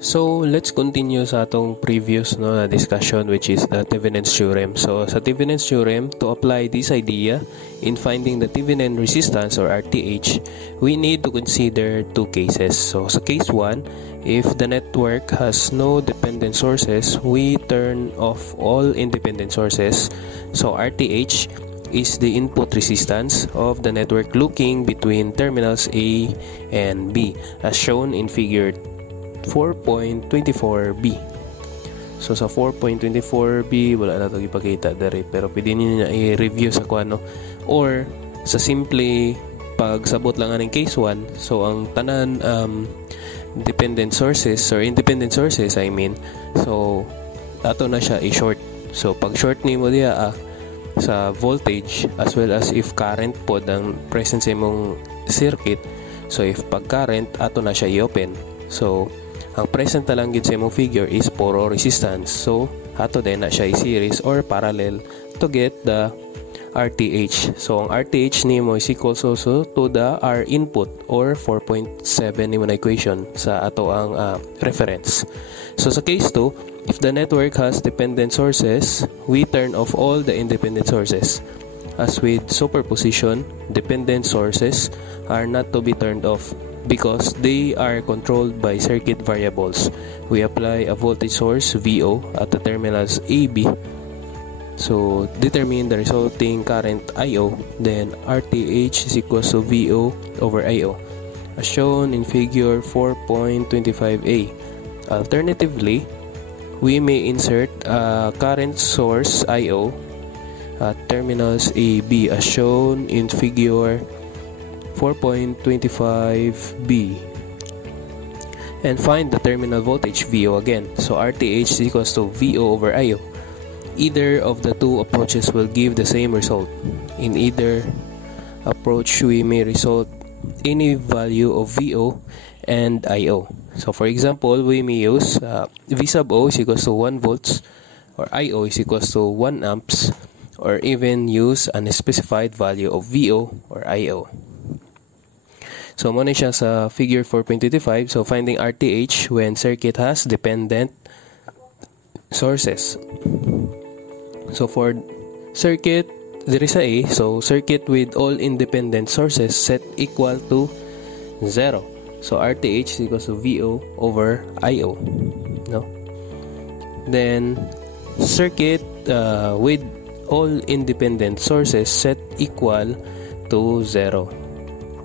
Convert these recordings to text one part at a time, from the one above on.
So, let's continue sa atong previous na discussion, which is the Thevenin's theorem. So, sa Thevenin's theorem, to apply this idea in finding the Thevenin resistance or RTH, we need to consider two cases. So, sa case 1, if the network has no dependent sources, we turn off all independent sources. So, RTH is the input resistance of the network looking between terminals A and B, as shown in figure 4.24b. So sa 4.24b wala na ito ipakita dari, pero pwede niyo na i-review sa kuano, or sa simple pagsabot lang ng case 1. So ang tanan dependent sources or independent sources, so ato na siya i-short. So pag short nimo diya sa voltage as well as if current pod ang present sa imong circuit. So if pag current ato na siya i-open. So ang present na lang yun sa imong figure is puro resistance. So ato din na siya i-series or parallel to get the RTH. So ang RTH nimo is equals also to the R input or 4.7 nimo na equation sa ato ang reference. So sa case 2, if the network has dependent sources, we turn off all the independent sources. As with superposition, dependent sources are not to be turned off because they are controlled by circuit variables. We apply a voltage source VO at the terminals AB. So determine the resulting current IO, then RTH is equals to VO over IO, as shown in figure 4.25a. Alternatively, we may insert a current source IO at terminals AB, as shown in figure 4.25b, and find the terminal voltage VO again. So RTH is equals to VO over IO. Either of the two approaches will give the same result. In either approach, we may result any value of VO and IO. So for example, we may use V sub O is equals to 1 volts or IO is equals to 1 amps, or even use an specified value of VO or IO. So muna siya sa figure 4.25. So finding RTH when circuit has dependent sources. So for circuit there is a so circuit with all independent sources set equal to 0. So RTH is equals to VO over IO. No? Then circuit with all independent sources set equal to 0.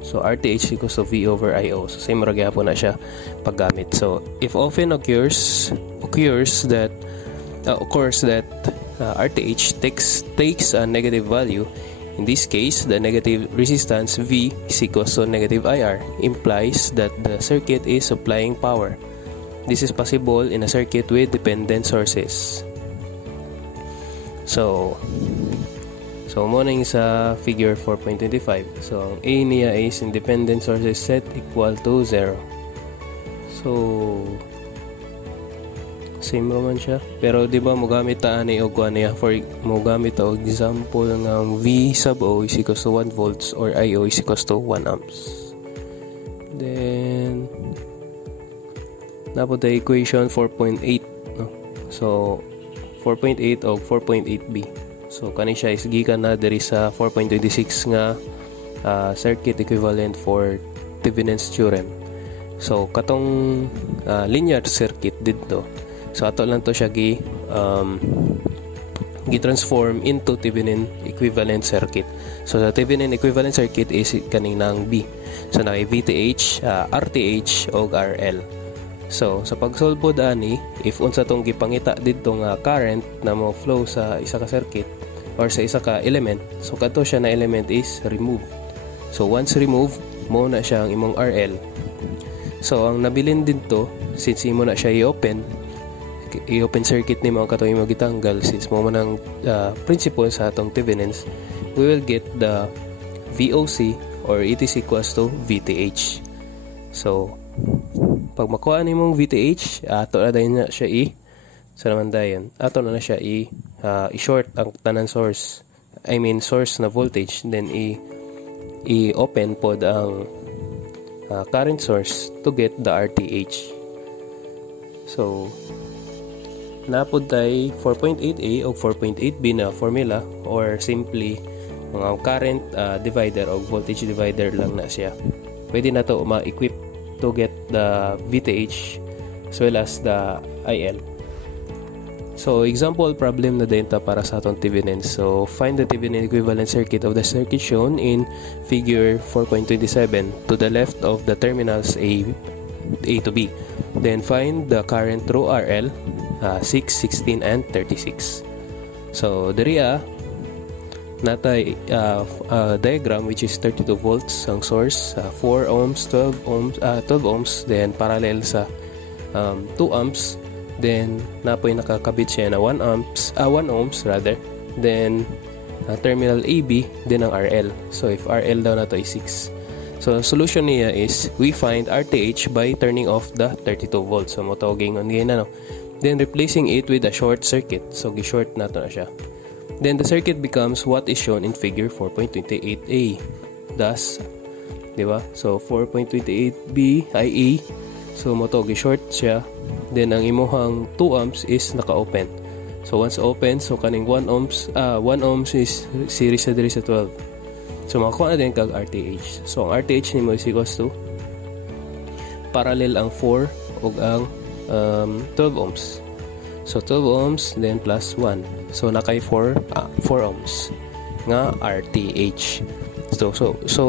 So RTH equals to V over IO. So same ra gyapon na siya paggamit. So if often occurs that RTH takes a negative value, in this case the negative resistance V is equals to negative IR, implies that the circuit is supplying power. This is possible in a circuit with dependent sources. So muna yung sa figure 4.25. So, ang A niya is independent sources set equal to 0. So, same naman siya. Pero, di ba, mugamit taan o kuha niya. For mugamit o example ng V sub O is equals to 1 volts or IO is equals to 1 amps. Then, napod the equation 4.8. No? So, 4.8 o 4.8b. So kani siya is gikan na diri sa 4.26 nga circuit equivalent for Thevenin's theorem. So katong linear circuit dito. So ato lang to siya gi-transform into Thevenin equivalent circuit. So sa Thevenin equivalent circuit is kaninang B. So na VTH, RTH o RL. So sa pag-solve pod ani, if unsa tong gipangita didto nga current na mo flow sa isa ka circuit or sa isa ka element, so kadto siya na element is removed. So once removed, mo na siya ang imong RL. So ang nabilin dito, since imo na siya i-open circuit nimo ang katong imo gitanggal, since mo man ang principle sa atong Thevenins, we will get the VOC or it is equals to VTH. So pag makuha nimong VTH, ato na dayon na siya so naman dayon ato na siya i-short ang tanan source, source na voltage, then i-open pod ang current source to get the RTH. So napod tay 4.8a o 4.8b na formula, or simply mga current divider o voltage divider lang na siya. Pwede na to ma-equip to get the VTH as well as the IL. So example problem na din ta para sa atong Thevenins. So find the Thevenin equivalent circuit of the circuit shown in figure 4.27 to the left of the terminals A to B. Then find the current through RL 6, 16, and 36. So diriya natay diagram which is 32 volts ang source, 4 ohms, 12 ohms, then parallel sa 2 amps, then napoy nakakabit siya na 1 ohms rather, then terminal AB then ang RL. So if RL daw nato is 6. So solution niya is we find RTH by turning off the 32 volts. So motoging on ngayon na, no? Then replacing it with a short circuit. So gi-short nato na siya. Then the circuit becomes what is shown in figure 4.28a. Thus, di ba? So 4.28b IA. So moto gi-short siya. Then ang imuhang 2 amps is naka-open. So once open, so kaning 1 ohms is series sa diri sa 12. So makakuha na din kag RTH. So ang RTH nimo is equals to parallel ang 4 ug ang 12 ohms. So 12 ohms then plus 1. So nakay 4 ohms nga RTH. So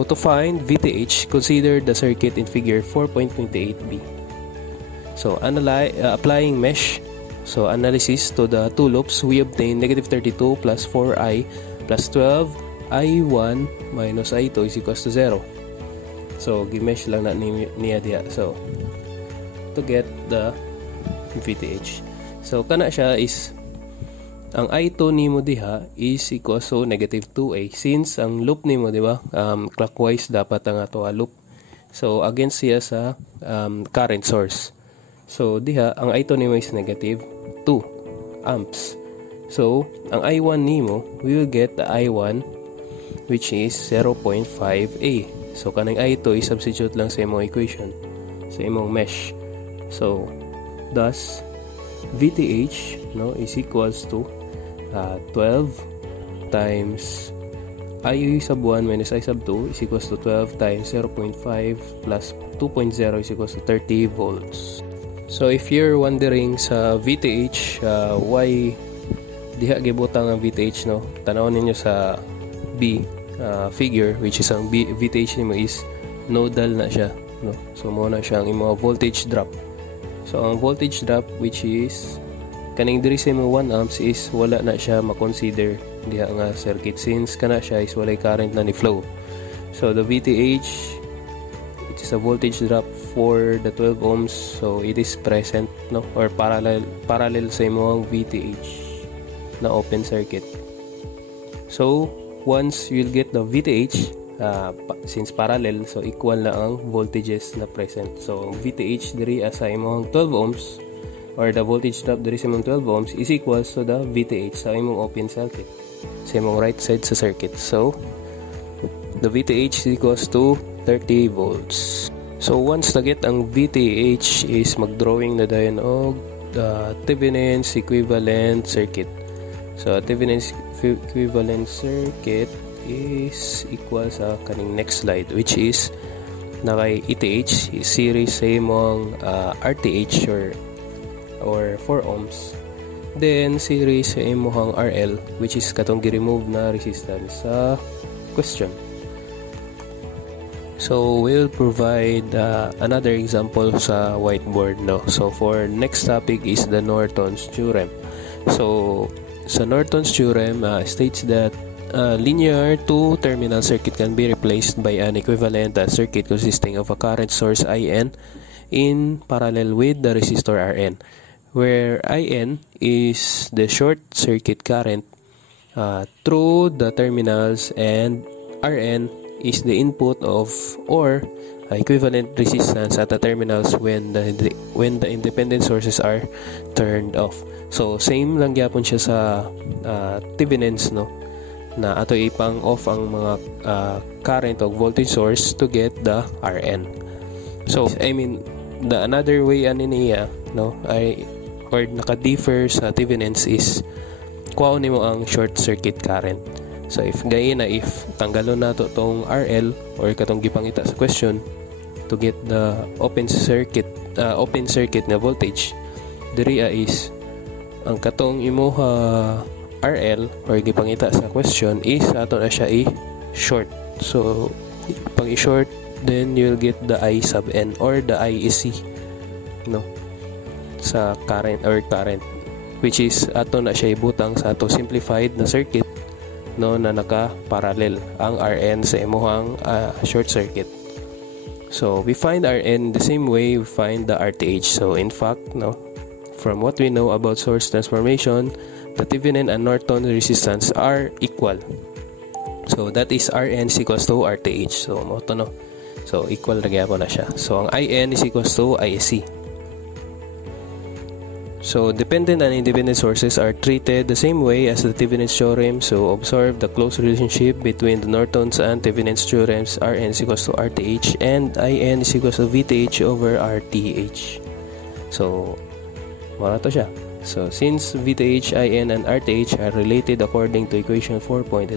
to find VTH, consider the circuit in figure 4.28b. So applying mesh. So analysis to the two loops, we obtain negative 32 plus 4i plus 12 i1 minus i2 is equals to 0. So gimesh lang na niya diya. So to get the VTH. So kana siya is ang I2 nimo diha is equals to negative 2a, since ang loop nimo, di ba, clockwise dapat ang ato loop. So against siya sa current source. So diha ang I2 nimo is negative 2 amps. So ang I1 nimo, we will get the I1 which is 0.5a. So kanang I2 is substitute lang sa imong equation, sa imong mesh. So thus VTH, no, is equals to 12 times I sub 1 minus I sub 2 is equals to 12 times 0.5 plus 2.0 is equals to 30 volts. So if you're wondering sa VTH, why diha gibutang ang VTH, no, tanawon ninyo sa B figure, which is ang VTH nimo is nodal na siya, no. So mo na siya ang imong voltage drop. So ang voltage drop which is kaning diri sa imong 1 amps is wala na siya ma-consider diha nga circuit, since kana siya is walay current na ni flow. So the VTH, it is a voltage drop for the 12 ohms, so it is present, no, or parallel sa imong VTH na open circuit. So once you'll get the VTH, since parallel, so equal na ang voltages na present. So VTH diri sa imong 12 ohms, or the voltage drop diri sa imong 12 ohms is equals to the VTH sa imong open circuit, sa imong right side sa circuit. So the VTH is equals to 30 volts. So once na get ang VTH is magdrawing na dayon og the Thevenins equivalent circuit. So Thevenins equivalent circuit is equal sa kaning next slide, which is nakay ETH is series sa imong RTH or 4 ohms, then series sa imong RL, which is katong gi-remove na resistance sa question. So we'll provide another example sa whiteboard, no. So for next topic is the Nortons theorem. So sa Nortons theorem states that linear two-terminal circuit can be replaced by an equivalent circuit consisting of a current source IN in parallel with the resistor RN, where IN is the short circuit current through the terminals and RN is the input of or equivalent resistance at the terminals when the independent sources are turned off. So same lang gyapon siya sa Thevenins, no, na ato ipang off ang mga current o voltage source to get the RN. So I mean the another way ani niya, no, ay or naka-differ sa Thevenins is kuhaon nimo ang short circuit current. So if tanggalon nato tong RL or katong gipangita sa question to get the open circuit na voltage, diri is ang katong imuha RL or gipangita sa question is ato na siya i-short. So pag i-short, then you'll get the I sub N or the IEC, no, sa current, which is ato na siya ibutang sa ato simplified na circuit, no, na naka-parallel ang RN sa imuhang short circuit. So we find RN the same way we find the RTH. So in fact, no, from what we know about source transformation, the Thevenin and Norton resistance are equal. So that is RN is equals to RTH. So mo to, no. So equal ra gyapon na siya. So ang IN is equals to IC. So dependent and independent sources are treated the same way as the Thevenin's theorem. So observe the close relationship between the Nortons and Thevenin's theorems. RN is equals to RTH and IN is equals to VTH over RTH. So mara to siya. So since VTH, IN, and RTH are related according to equation 4.11,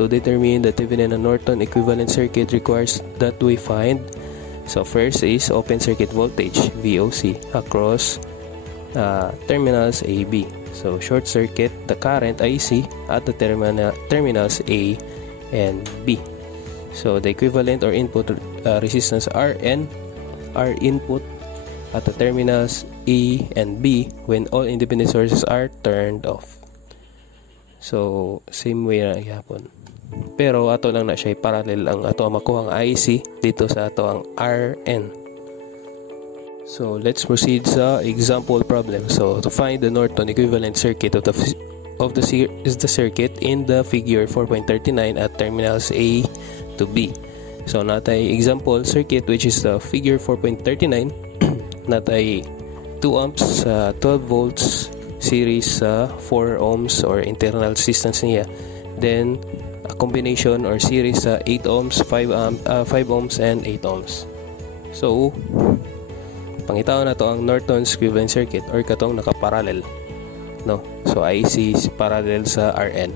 to determine the Thevenin and Norton equivalent circuit requires that we find, so first is open circuit voltage, VOC, across terminals A, B. So short circuit the current IC at the terminals A and B. So the equivalent or input resistance RN are input at the terminals A and B when all independent sources are turned off. So same way na gyapon. Pero ato lang na siya parallel ang ato ang makuha ang IC dito sa ato ang RN. So let's proceed sa example problem. So to find the Norton equivalent circuit of the circuit in the figure 4.39 at terminals A to B. So natay example circuit which is the figure 4.39. Natay 2 amps 12 volts series 4 ohms or internal resistance niya, then a combination or series 8 ohms 5 ohms and 8 ohms. So pangitaon na to ang Norton's equivalent circuit or katong nakaparallel, no. So IC is parallel sa RN.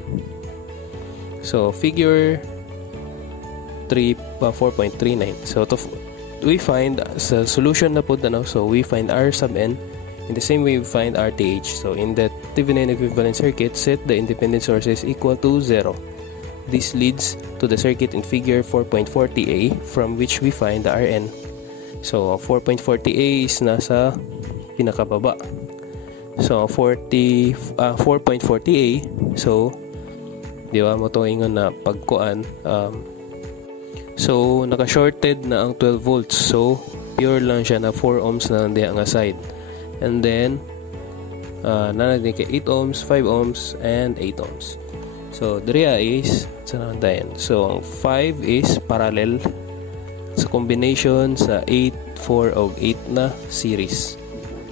So figure 4.39. So we find sa solution na po na, so we find R sub N in the same way we find RTH. So in the Thevenin equivalent circuit, set the independent sources equal to 0. This leads to the circuit in figure 4.40a from which we find the RN. So 4.40a is nasa pinakababa. So 4.40a, so di ba mo to ingon na pagkuan, so naka-shorted na ang 12 volts. So pure lang siya na 4 ohms na nandiyan nga side. And then nandiyan kay 8 ohms, 5 ohms and 8 ohms. So diriya is saan nandiyan. So ang 5 is parallel sa combination sa 8, 4 og 8 na series.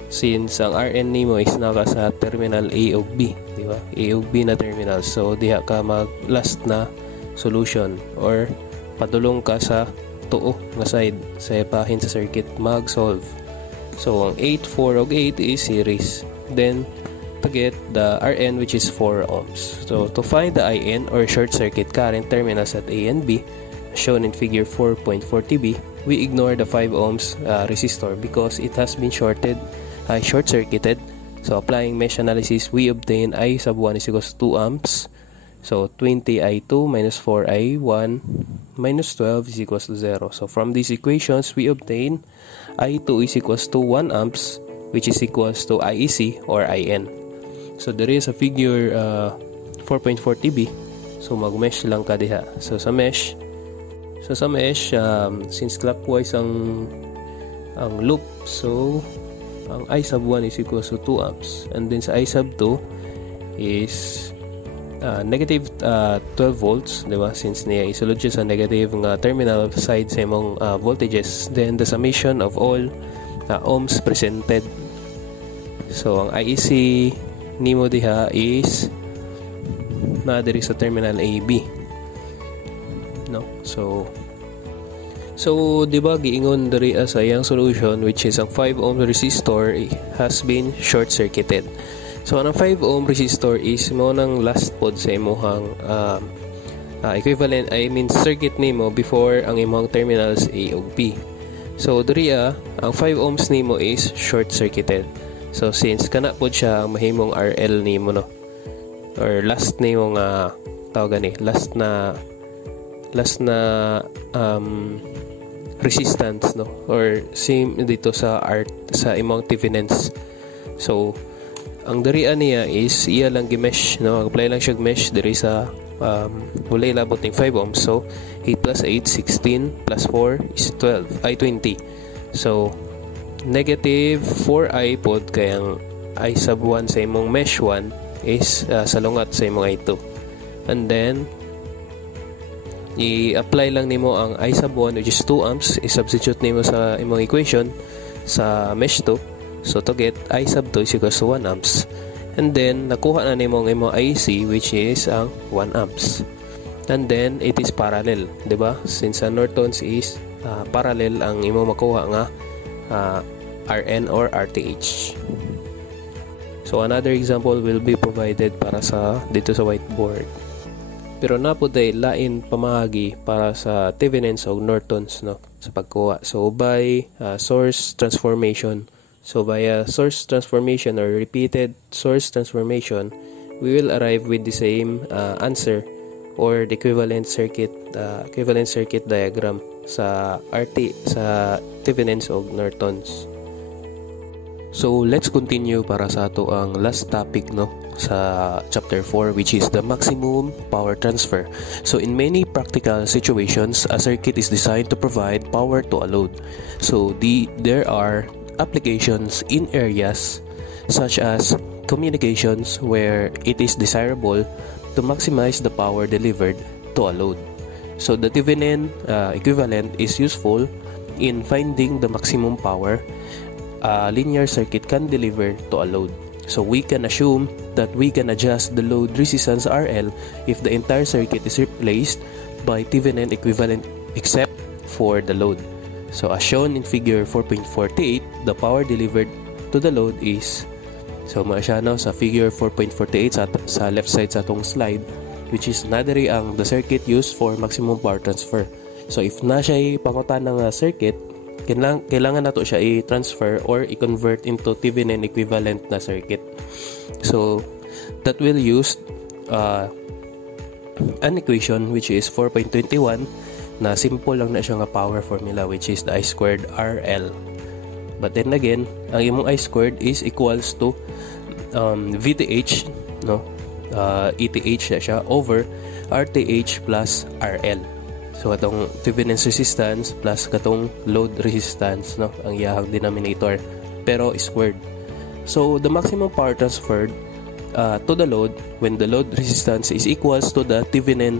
Since ang RN nimo is naka sa terminal A ug B, di ba? A ug B na terminal. So diha ka mag last na solution or padulong ka sa tuo nga side sa ipahin sa circuit mag-solve. So ang 8, 4 og 8 is series. Then to get the RN which is 4 ohms. So to find the IN or short circuit current terminals at A and B shown in figure 4.40b, we ignore the 5 ohms resistor because it has been short-circuited. So applying mesh analysis, we obtain I sub 1 is equals to 2 amps. So 20I2 minus 4I1 minus 12 is equals to 0. So from these equations, we obtain I2 is equals to 1 amps, which is equals to IEC or IN. So there is a figure 4.40b. So mag-mesh lang ka diha. So sa mesh, since clockwise ang loop, so ang I sub 1 is equals to 2 amps. And then sa I sub 2 is negative 12 volts, diba? Since niya isulod siya sa negative nga terminal side sa imong voltages, then the summation of all ohms presented. So ang IEC nimo diha is na diri sa terminal AB, no? So So, di ba giingon diri sa iyang solution, which is ang 5 ohm resistor has been short-circuited. So, ang 5 ohm resistor is mo nang last pod sa imuhang equivalent, circuit nimo before ang imong terminals A ug B. So, diri ang 5 ohms nimo is short-circuited. So, since kana pod siya ang mahimong RL nimo, no? Or last nimo nga tawag gani, last na resistance, no? Or same dito sa imong THEVENINS. So, ang diri niya is iya lang gi-mesh, no? Apply lang siya mesh diri sa walay labot ng 5 ohms. So 8 plus 8, 16 plus 4 is 20. So negative 4i pod kayang i sub 1 sa imong mesh 1 is salungat sa imong i2. And then i-apply lang nimo ang i sub 1, which is 2 amps, i-substitute nimo sa imong equation sa mesh 2. So to get i sub 2 is equals to 1 amps. And then nakuha na nimo ang imong IC, which is ang 1 amps. And then it is parallel, di ba? Since Nortons is parallel, ang imo makuha nga RN or RTH. So another example will be provided para sa dito sa whiteboard. Pero napuday lain pamahagi para sa THEVENINS o Nortons, no, sa pagkuha. So by source transformation. So via source transformation or repeated source transformation, we will arrive with the same answer or the equivalent circuit diagram sa THEVENINS o Nortons. So let's continue para sa ato ang last topic, no, sa chapter 4, which is the maximum power transfer. So in many practical situations, a circuit is designed to provide power to a load. So there are applications in areas such as communications where it is desirable to maximize the power delivered to a load. So the Thevenin equivalent is useful in finding the maximum power a linear circuit can deliver to a load. So we can assume that we can adjust the load resistance RL if the entire circuit is replaced by Thevenin equivalent except for the load. So as shown in figure 4.48, the power delivered to the load is, so siya, no, sa figure 4.48 sa left side sa atong slide, which is nadiri ang the circuit used for maximum power transfer. So if na siya pangutan ng circuit, kailangan nato siya i-transfer or i-convert into Thevenin equivalent na circuit. So that will use an equation which is 4.21 na simple lang na siya nga power formula, which is the I squared RL. But then again, ang imong I squared is equals to VTH, no, ETH siya over RTH plus RL. So atong Thevenin's resistance plus katong load resistance, no, ang iyahang denominator, pero squared. So the maximum power transferred to the load when the load resistance is equals to the Thevenin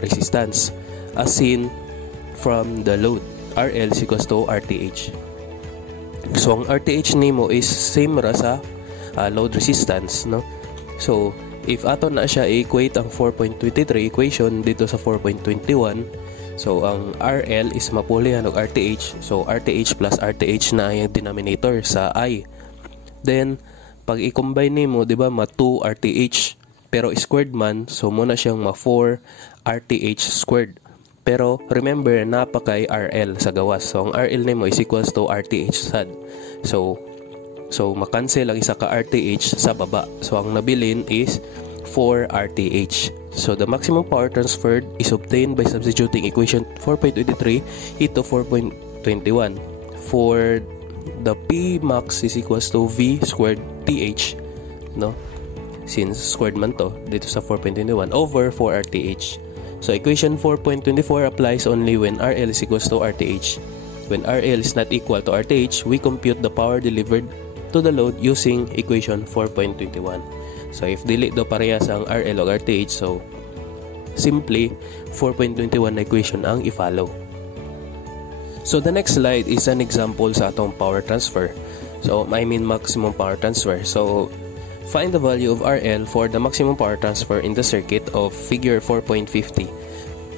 resistance as seen from the load. RL is equals to RTH. So ang RTH nimo is same ra sa load resistance, no? So if ato na siya equate ang 4.23 equation dito sa 4.21, so ang RL is mapulihan og RTH. So RTH plus RTH na ang denominator sa I. Then pag i-combine nimo, di ba, ma 2 RTH pero squared man, so muna siyang ma 4 RTH squared. Pero remember, napakay RL sa gawas. So ang RL nimo is equals to RTH sad. So makancel ang isa ka RTH sa baba. So ang nabilin is 4 RTH. So the maximum power transferred is obtained by substituting equation 4.23 into 4.21. For the P max is equals to V squared TH, no? Since squared man to dito sa 4.21 over 4 RTH. So equation 4.24 applies only when RL is equals to RTH. When RL is not equal to RTH, we compute the power delivered to the load using equation 4.21. So if dili do parehas ang RL o RTH, so simply 4.21 na equation ang i-follow. So the next slide is an example sa atong power transfer. So maximum power transfer. So find the value of RL for the maximum power transfer in the circuit of figure 4.50.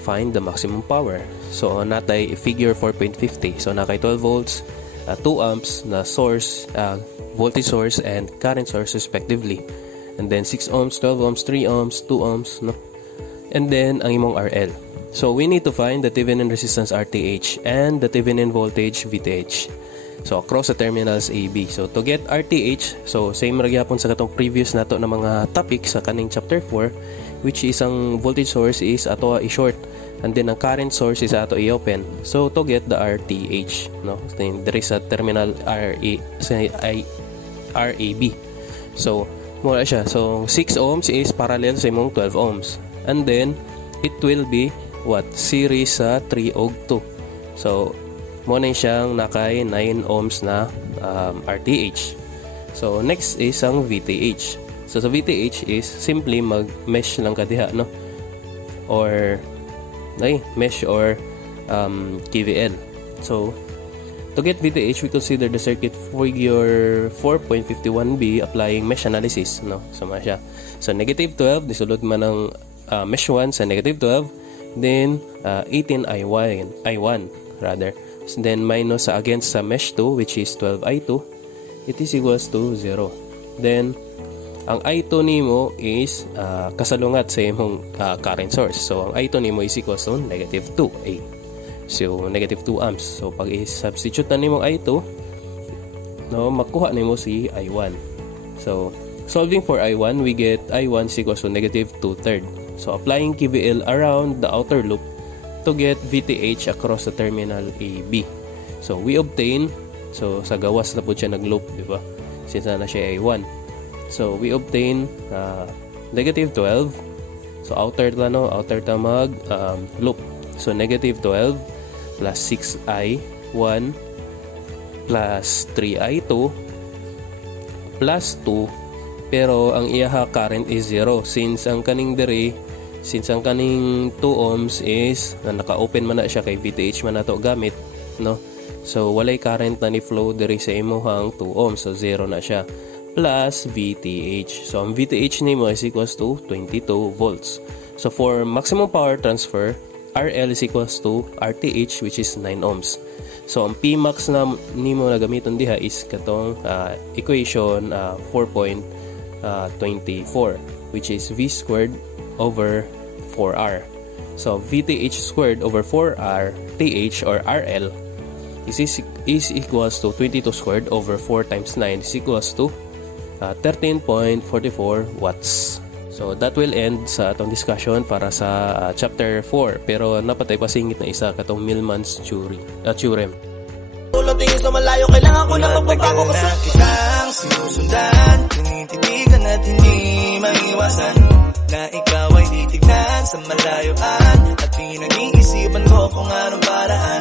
find the maximum power. So natay figure 4.50. So nakay 12 volts, 2 amps na source, voltage source and current source respectively. And then 6 ohms, 12 ohms, 3 ohms, 2 ohms, no? And then ang imong RL. So we need to find the Thevenin resistance RTH and the Thevenin voltage VTH. So across the terminals AB. So to get RTH, so same ra gyapon sa katong previous nato na mga topic sa kaning chapter 4, which is ang voltage source is ato i-short and then ang current source is ato i-open. So to get the RTH, no, there is a terminal RAB. So mura siya. So 6 ohms is parallel sa imong 12 ohms. And then it will be what? Series sa 3 og 2. So mo na siyang nakay 9 ohms na RTH. So next is ang VTH. So sa VTH is simply mag-mesh lang ka diha, no? Or mesh or KVL. So to get VTH, we consider the circuit figure 4.51b applying mesh analysis, no? Sama siya. So negative 12, disulod man ng mesh 1 sa negative 12, then 18 I1 rather. So then minus sa against sa mesh 2, which is 12 I2, it is equals to 0. Then ang I2 nimo is kasalungat sa imong current source. So ang I2 nimo is equals to negative 2A. So negative 2 amps. So pag i-substitute na nimo I2, no, makuha nimo si I1. So solving for I1, we get I1 is equals to negative 2/3. So applying KVL around the outer loop to get VTH across the terminal AB. So we obtain, so sa gawas na po siya nag-loop, di ba? Since na siya I1. So we obtain negative 12. So outer ta mag loop. So negative 12 plus 6I1 plus 3I2 plus 2, pero ang iyaha current is 0 since ang kaning 2 ohms is naka-open man na siya kay VTH man na to gamit, no? So walay current na ni flow diri sa imuhang 2 ohms, so 0 na siya, plus VTH. So ang VTH nimo is equals to 22 volts. So for maximum power transfer, RL is equals to RTH, which is 9 ohms. So ang Pmax na nimo na gamiton diha is katong equation 4.24, which is V squared over 4R. So VTH squared over 4R TH or RL is equals to 22 squared over 4 times 9 is equals to 13.44 watts. So that will end sa atong discussion para sa chapter 4, pero napatay pa singit na isa katong Millman's theorem. Tulad tingin sa malayo, kailangan ko na magbabago kasi kitang sinusundan, tinititigan at hindi maiwasan na ikaw ay titignan sa malayuan at pinag-iisipan ko kung anong paraan